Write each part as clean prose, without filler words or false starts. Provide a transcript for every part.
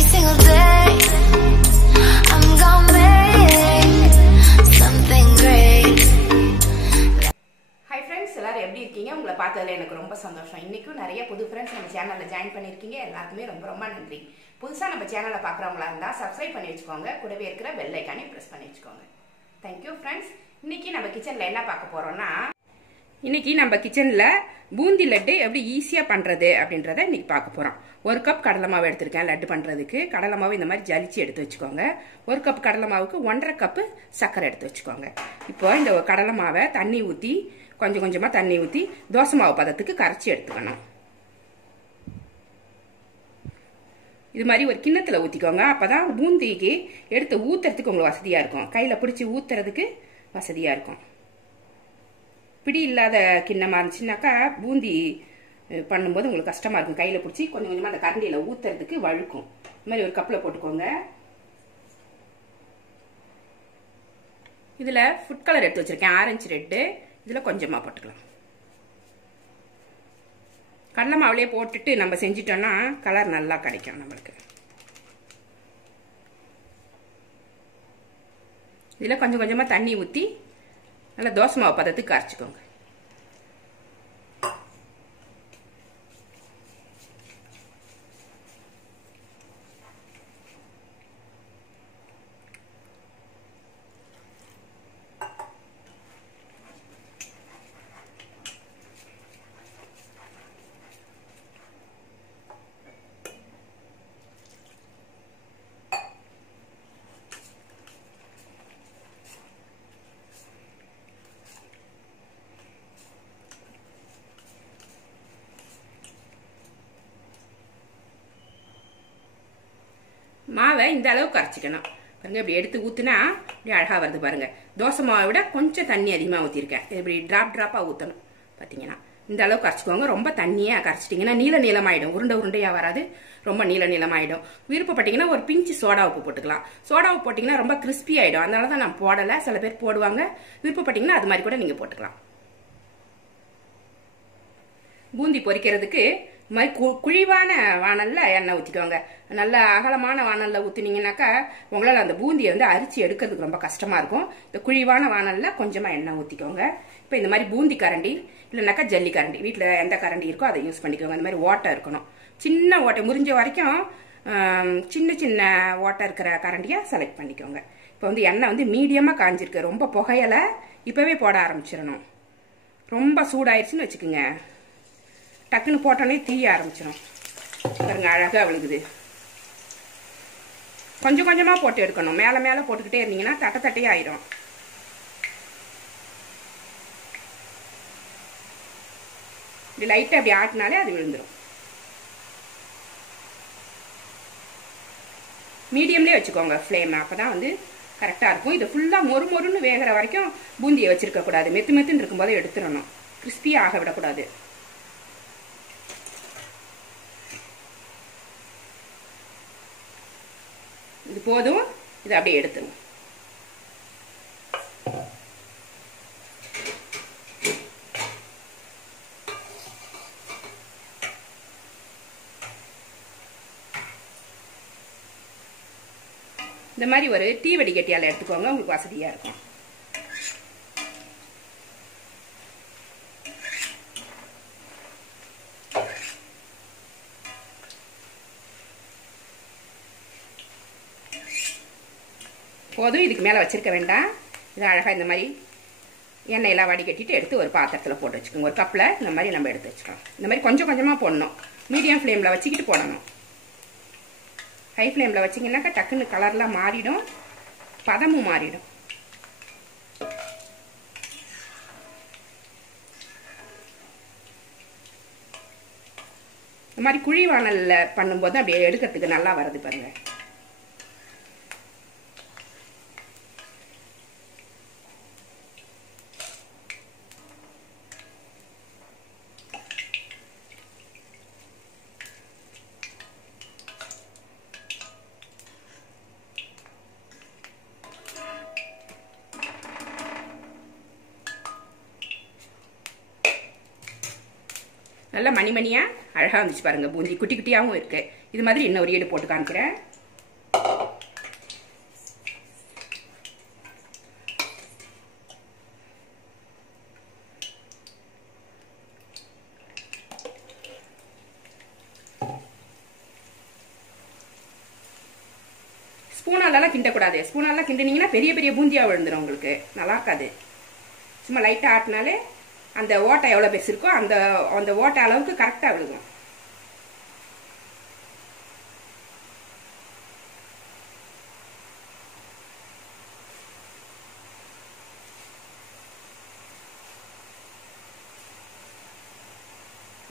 every single day. I'm gonna make something great. Hi friends, எல்லாரும் எப்படி இருக்கீங்க? உங்களை பார்த்ததுல எனக்கு ரொம்ப சந்தோஷம். இன்னைக்கு நிறைய புது ஃப்ரெண்ட்ஸ் நம்ம சேனல்ல ஜாயின் பண்ணிருக்கீங்க. எல்லாருக்குமே ரொம்ப ரொம்ப நன்றி. புதுசா நம்ம சேனலை பார்க்குறவங்களா இருந்தா சப்ஸ்கிரைப் பண்ணி வச்சுக்கோங்க. கூடவே இருக்கிற பெல் ஐகானை பிரஸ் பண்ணி வச்சுக்கோங்க. Thank you friends. இன்னைக்கு நம்ம கிச்சன்ல என்ன பார்க்க போறோம்னா, இன்னைக்கு நம்ம கிச்சன்ல பூந்தி லட்டு எப்படி ஈஸியா பண்றது அப்படின்றத இன்னைக்கு பார்க்க போறோம். 1 கப் கடலை மாவு எடுத்திருக்கேன் லட்டு பண்றதுக்கு. கடலை மாவு இந்த மாதிரி ஜலிச்சு எடுத்து வச்சுக்கோங்க. 1 கப் கடலை மாவுக்கு 1.5 கப் சர்க்கரை எடுத்து வச்சுக்கோங்க. இப்போ இந்த கடலை மாவை தண்ணி ஊற்றி கொஞ்சம் கொஞ்சமா தண்ணி ஊற்றி தோசை மாவு பதத்துக்கு கரைச்சி எடுத்துக்கணும். இது மாதிரி ஒரு கிண்ணத்துல ஊற்றிக்கோங்க. அப்பதான் பூந்திக்கு எடுத்து ஊத்துறதுக்கு உங்களுக்கு வசதியா இருக்கும். கையில பிடிச்சி ஊத்துறதுக்கு வசதியா இருக்கும். பிடி இல்லாத கிண்ணமா இருந்துச்சுனாக்கா பூந்தி பண்ணும்போது உங்களுக்கு கஷ்டமா இருக்கும். கையில பிடிச்சி கொஞ்சம் கொஞ்சமா அந்த கரண்டியில ஊத்துறதுக்கு வழுக்கும். இந்த மாதிரி ஒரு கப்ல போட்டுக்கோங்க. இதுல ஃபுட் கலர் எடுத்து வச்சிருக்கேன், ஆரஞ்சு ரெட்டு. இதுல கொஞ்சமா போட்டுக்கலாம். கடலை மாவுலயே போட்டுட்டு நம்ம செஞ்சிட்டோம்னா கலர் நல்லா கிடைக்கும் நம்மளுக்கு. இதுல கொஞ்சம் கொஞ்சமா தண்ணி ஊற்றி நல்லா தோசை மாவு பதத்துக்கு கரைச்சிக்கோங்க. மாவை இந்த அளவுக்கு கரைச்சிக்கணும். பாருங்க, இப்படி எடுத்து ஊத்துனா இப்படி அழகா வருது பாருங்க. தோசை மாவை விட கொஞ்சம் தண்ணி அதிகமாக ஊற்றிருக்கேன். இப்படி டிராப்பா ஊற்றணும். பார்த்தீங்கன்னா இந்த அளவுக்கு கரைச்சிக்கோங்க. ரொம்ப தண்ணியா கரைச்சிட்டிங்கன்னா நீல நீளமாயிடும். உருண்டை உருண்டையா வராது, ரொம்ப நீல நீளமாயிடும். விருப்பப்பட்டீங்கன்னா ஒரு பிஞ்சு சோடா உப்பு போட்டுக்கலாம். சோடா உப்பு போட்டிங்கன்னா ரொம்ப கிறிஸ்பி ஆயிடும். அதனால தான் நான் போடலை. சில பேர் போடுவாங்க. விருப்பப்பட்டீங்கன்னா அது மாதிரி கூட நீங்க போட்டுக்கலாம். பூந்தி பொரிக்கிறதுக்கு இது மாதிரி குழிவான வானல்ல எண்ணெய் ஊற்றிக்கோங்க. நல்ல அகலமான வானல்ல ஊற்றினீங்கன்னாக்கா உங்களால் அந்த பூந்தியை அரிச்சு எடுக்கிறதுக்கு ரொம்ப கஷ்டமா இருக்கும். இந்த குழிவான வானல்ல கொஞ்சமா எண்ணெய் ஊற்றிக்கோங்க. இப்போ இந்த மாதிரி பூந்தி கரண்டி இல்லைனாக்கா ஜல்லி கரண்டி, வீட்டில் எந்த கரண்டி இருக்கோ அதை யூஸ் பண்ணிக்கோங்க. இந்த மாதிரி ஓட்டை இருக்கணும். சின்ன ஓட்டை, முறிஞ்ச வரைக்கும் சின்ன சின்ன ஓட்டை இருக்கிற கரண்டியா செலக்ட் பண்ணிக்கோங்க. இப்போ எண்ணெய் மீடியமா காஞ்சிருக்கு, ரொம்ப புகையலை. இப்பவே போட ஆரம்பிச்சிடணும். ரொம்ப சூடாயிருச்சுன்னு வச்சுக்கோங்க, டக்குன்னு போட்டோன்னே தீய ஆரம்பிச்சிடும். பாருங்க அழகா விழுகுது. கொஞ்சம் கொஞ்சமா போட்டு எடுக்கணும். மேல மேல போட்டுக்கிட்டே இருந்தீங்கன்னா தட்டையே ஆயிடும். இப்படி லைட்டா அப்படி ஆட்டினாலே அது விழுந்துடும். மீடியம்லேயே வச்சுக்கோங்க ஃப்ளேம். அப்பதான் கரெக்டா இருக்கும். இது ஃபுல்லா மொறு மொறுன்னு வேகிற வரைக்கும் பூந்தியை வச்சிருக்க கூடாது. மெத்து மெத்துன்னு இருக்கும்போது எடுத்துடணும். கிறிஸ்பியா ஆக விடக்கூடாது. இது போதும். இதை அப்படியே எடுத்துரும். இந்த மாதிரி ஒரு டீ வடிகட்டியால எடுத்துக்கோங்க, உங்களுக்கு வசதியா இருக்கும். போதும், இதுக்கு மேலே வச்சிருக்க வேண்டாம். இது அழகாக இந்த மாதிரி எண்ணெயெல்லாம் வடிகட்டிட்டு எடுத்து ஒரு பாத்திரத்தில் போட்டு வச்சுக்கோங்க. ஒரு கப்பில் இந்த மாதிரி நம்ம எடுத்து வச்சுக்கலாம். இந்த மாதிரி கொஞ்சம் கொஞ்சமாக போடணும். மீடியம் ஃப்ளேமில் வச்சுக்கிட்டு போடணும். ஹை ஃப்ளேமில் வச்சிங்கன்னாக்கா டக்குன்னு கலர்லாம் மாறிடும், பதமும் மாறிடும். இந்த மாதிரி குழி வானலில் பண்ணும்போது அப்படியே எடுக்கிறதுக்கு நல்லா வருது பாருங்க. நல்ல மணி மணியா அழகா வந்துச்சு பாருங்க. பூந்தி குட்டி குட்டியாவும் இருக்கு. இது மாதிரி இன்னொரு ஈடு போட்டு காமிக்கிறேன். ஸ்பூனாலலாம் கிண்டக்கூடாது. ஸ்பூனாலாம் கிண்டினீங்கன்னா பெரிய பெரிய பூந்தியா விழுந்துடும், உங்களுக்கு நல்லா இருக்காது. சும்மா லைட்டாக ஆட்டினாலே அந்த ஓட்டை எவ்வளோ பெருசு இருக்கோ அந்த அந்த ஓட்டை அளவுக்கு கரெக்டாக விழுகும்.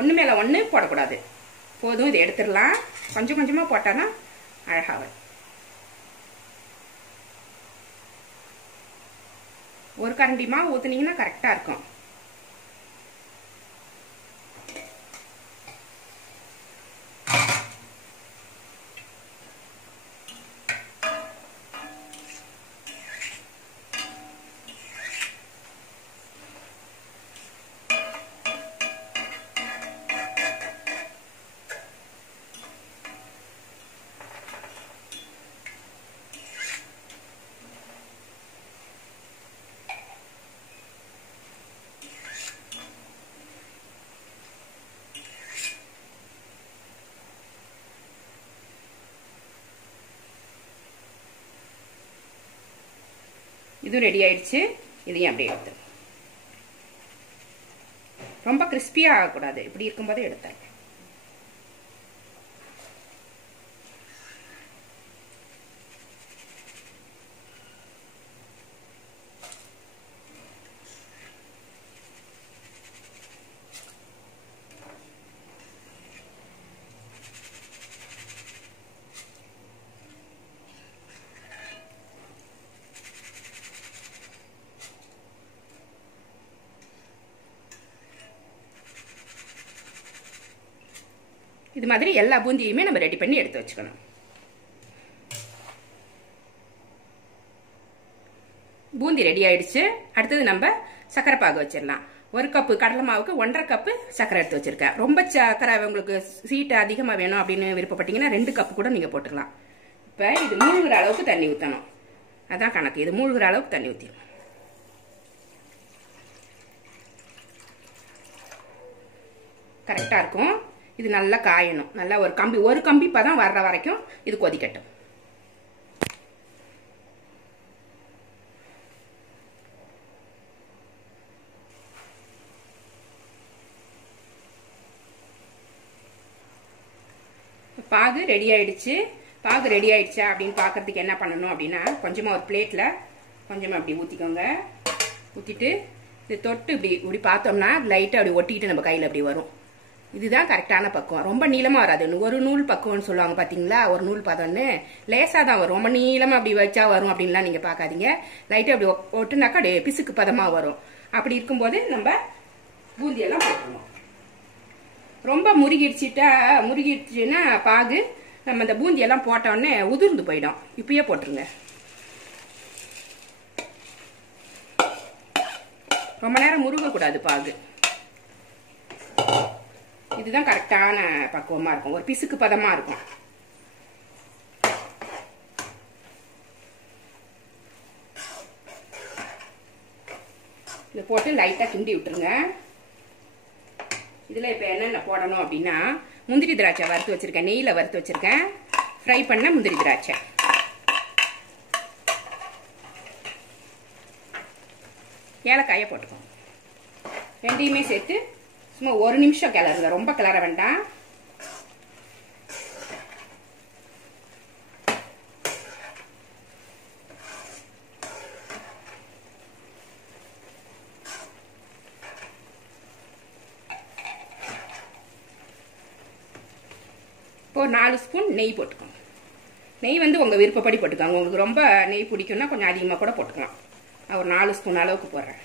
ஒன்று மேலே ஒன்று போடக்கூடாது. போதும், இதை எடுத்துடலாம். கொஞ்சம் கொஞ்சமாக போட்டானா அழகாக வரும். ஒரு கரண்டி மாவு ஊற்றுனீங்கன்னா கரெக்டாக இருக்கும். இது ரெடி ஆயிடுச்சு. இதையும் அப்படியே எடுத்து, ரொம்ப கிறிஸ்பியா ஆகக்கூடாது. இப்படி இருக்கும்போது எடுத்தேன். இது மாதிரி எல்லா பூந்தியுமே நம்ம ரெடி பண்ணி எடுத்து வச்சுக்கணும். பூந்தி ரெடி ஆயிடுச்சு. அடுத்தது நம்ம சக்கரை பாகு வச்சிடலாம். 1 கப்பு கடலை மாவுக்கு 1.5 கப்பு சக்கரை எடுத்து வச்சிருக்கேன். ரொம்ப சக்கரை உங்களுக்கு ஸ்வீட் அதிகமாக வேணும் அப்படின்னு விருப்பப்பட்டீங்கன்னா 2 கப்பு கூட நீங்க போட்டுக்கலாம். இப்போ இது மூழ்கிற அளவுக்கு தண்ணி ஊற்றணும். அதான் கணக்கு. இது மூழ்கிற அளவுக்கு தண்ணி ஊற்றிடும். கரெக்டாக இருக்கும். இது நல்லா காயணும். நல்லா ஒரு கம்பி பதம் வர்ற வரைக்கும் இது கொதிக்கட்டும். பாகு ரெடி ஆயிடுச்சு. பாகு ரெடி ஆயிடுச்சா அப்படின்னு பார்க்கறதுக்கு என்ன பண்ணணும் அப்படின்னா, கொஞ்சமாக ஒரு பிளேட்டில் கொஞ்சமாக அப்படி ஊற்றிக்கோங்க. ஊற்றிட்டு இது தொட்டு இப்படி பார்த்தோம்னா லைட்டாக அப்படி ஒட்டிக்கிட்டு நம்ம கையில் அப்படி வரும். இதுதான் கரெக்டான பக்குவம். ரொம்ப நீளமாக வராது. ஒரு நூல் பக்குவம்னு சொல்லுவாங்க பார்த்தீங்களா, ஒரு நூல் பதம்னு. லேசாக தான் வரும். ரொம்ப நீளமாக அப்படி வச்சா வரும் அப்படின்லாம் நீங்கள் பார்க்காதீங்க. லைட்டாக அப்படி ஒட்டுனாக்கா அப்படியே பிசுக்கு பதமாக வரும். அப்படி இருக்கும்போது நம்ம பூந்தியெல்லாம் போட்டுருவோம். ரொம்ப முருகிடுச்சுன்னா பாகு நம்ம இந்த பூந்தியெல்லாம் போட்டோடனே உதிர்ந்து போயிடும். இப்பயே போட்டுருங்க. ரொம்ப நேரம் முருகக்கூடாது பாகு. இதுதான் கரெக்டான பக்குவமா இருக்கும். ஒரு பிசுக்கு பதமா இருக்கும். இதை போட்டு லைட்டா கிண்டி விட்டுருங்க. இதுல இப்ப என்னென்ன போடணும் அப்படின்னா, முந்திரி திராட்சை வறுத்து வச்சிருக்கேன். நெய்யில வறுத்து வச்சிருக்கேன். ஃப்ரை பண்ண முந்திரி திராட்சை, ஏலக்காயை போட்டுக்கோங்க. ரெண்டையுமே சேர்த்து சும்மா 1 நிமிஷம் கிளறுங்க. ரொம்ப கிளற வேண்டாம். இப்போ 4 ஸ்பூன் நெய் போட்டுக்கோங்க. நெய் வந்து உங்க விருப்பப்படி போட்டுக்கோங்க. உங்களுக்கு ரொம்ப நெய் பிடிக்கும்னா கொஞ்சம் அதிகமாக கூட போட்டுக்கலாம். நான் ஒரு 4 ஸ்பூன் அளவுக்கு போடுறேன்.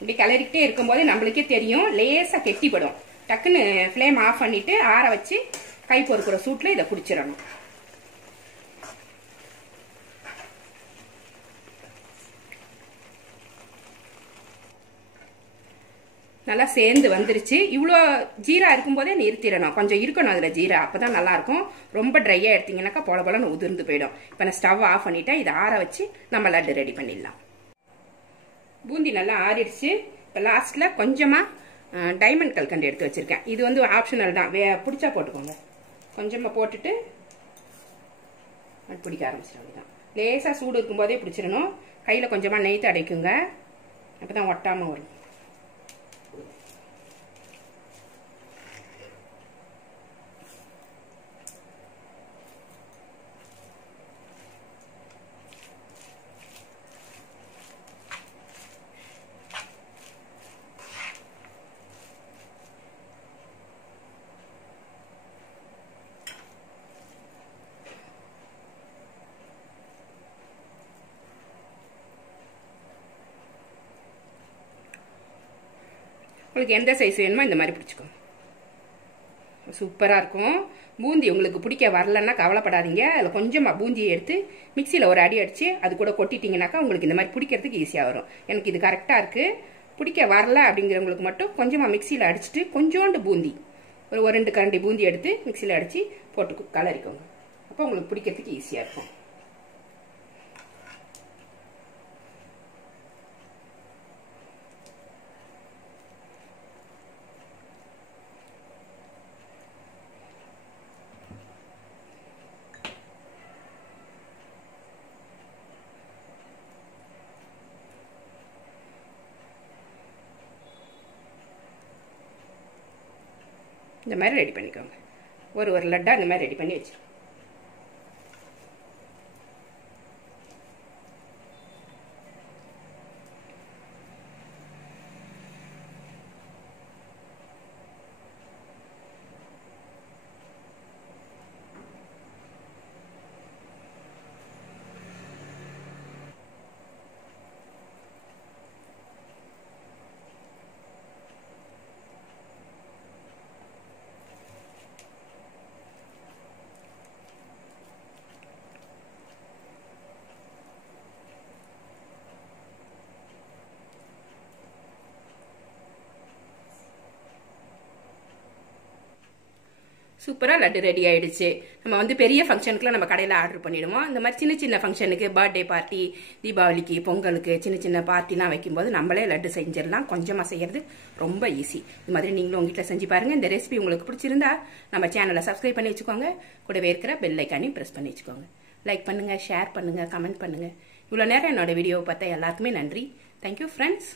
இப்படி கிளறிக்கிட்டே இருக்கும்போது நம்மளுக்கே தெரியும், லேசா கெட்டிப்படும். டக்குன்னு ஃப்ளேம் ஆஃப் பண்ணிட்டு ஆற வச்சு கை பொறுக்கிற சூட்டில் இதை பிடிச்சிடணும். நல்லா சேர்ந்து வந்துருச்சு. இவ்வளோ ஜீரா இருக்கும்போதே நிறுத்திடணும். கொஞ்சம் இருக்கணும் அதில் ஜீரா, அப்போ தான் நல்லாயிருக்கும். ரொம்ப ட்ரையாக எடுத்தீங்கன்னாக்கா போல போலன்னு உதிர்ந்து போயிடும். இப்போ நான் ஸ்டவ் ஆஃப் பண்ணிவிட்டேன். இதை ஆற வச்சு நம்ம லட்டு ரெடி பண்ணிடலாம். பூந்தி நல்லா ஆறிடுச்சு. இப்போ லாஸ்ட்டில் கொஞ்சமாக டைமண்ட் கல்கண்டு எடுத்து வச்சுருக்கேன். இது வந்து ஆப்ஷனல் தான், பிடிச்சா போட்டுக்கோங்க. கொஞ்சமாக போட்டுட்டு பிடிக்க ஆரம்பிச்சிடும். தான் லேசாக சூடு இருக்கும்போதே பிடிச்சிடணும். கையில் கொஞ்சமாக நெய் தடைக்குங்க, அப்போ தான் ஒட்டாமல் வரும். உங்களுக்கு எந்த சைஸ் வேணுமோ இந்த மாதிரி பிடிச்சிக்கோங்க. சூப்பராக இருக்கும். பூந்தி உங்களுக்கு பிடிக்க வரலன்னா கவலைப்படாதீங்க. அதில் கொஞ்சமாக பூந்தியை எடுத்து மிக்சியில் ஒரு அடி அடித்து அது கூட கொட்டிட்டிங்கனாக்கா உங்களுக்கு இந்த மாதிரி பிடிக்கிறதுக்கு ஈஸியாக வரும். எனக்கு இது கரெக்டாக இருக்குது. பிடிக்க வரல அப்படிங்கிறவங்களுக்கு மட்டும் கொஞ்சமாக மிக்சியில் அடிச்சுட்டு கொஞ்சோண்டு பூந்தி, ஒரு 2 கரண்டி பூந்தி எடுத்து மிக்சியில் அடித்து போட்டு கலரிக்கோங்க. அப்போ உங்களுக்கு பிடிக்கிறதுக்கு ஈஸியாக இருக்கும். இந்த மாதிரி ரெடி பண்ணிக்கோங்க. ஒரு லட்டா இந்த மாதிரி ரெடி பண்ணி வச்சிருக்கோம். சூப்பராக லட்டு ரெடி ஆயிடுச்சு. நம்ம வந்து பெரிய ஃபங்க்ஷனுக்குலாம் நம்ம கடையில் ஆர்டர் பண்ணிடுவோம். இந்த மாதிரி சின்ன சின்ன ஃபங்க்ஷனுக்கு, பர்த்டே பார்ட்டி, தீபாவளிக்கு, பொங்கலுக்கு சின்ன சின்ன பார்ட்டிலாம் வைக்கும்போது நம்மளே லட்டு செஞ்சிடலாம். கொஞ்சமாக செய்யறது ரொம்ப ஈஸி. இது மாதிரி நீங்களும் உங்கள் வீட்டில் செஞ்சு பாருங்கள். இந்த ரெசிபி உங்களுக்கு பிடிச்சிருந்தா நம்ம சேனலை சப்ஸ்கிரைப் பண்ணி வச்சுக்கோங்க. கூடவே இருக்கிற பெல் ஐக்கானையும் ப்ரெஸ் பண்ணி வச்சுக்கோங்க. லைக் பண்ணுங்கள், ஷேர் பண்ணுங்கள், கமெண்ட் பண்ணுங்கள். இவ்வளோ நேரம் என்னோட வீடியோவை பார்த்தா எல்லாருக்குமே நன்றி. Thank you friends.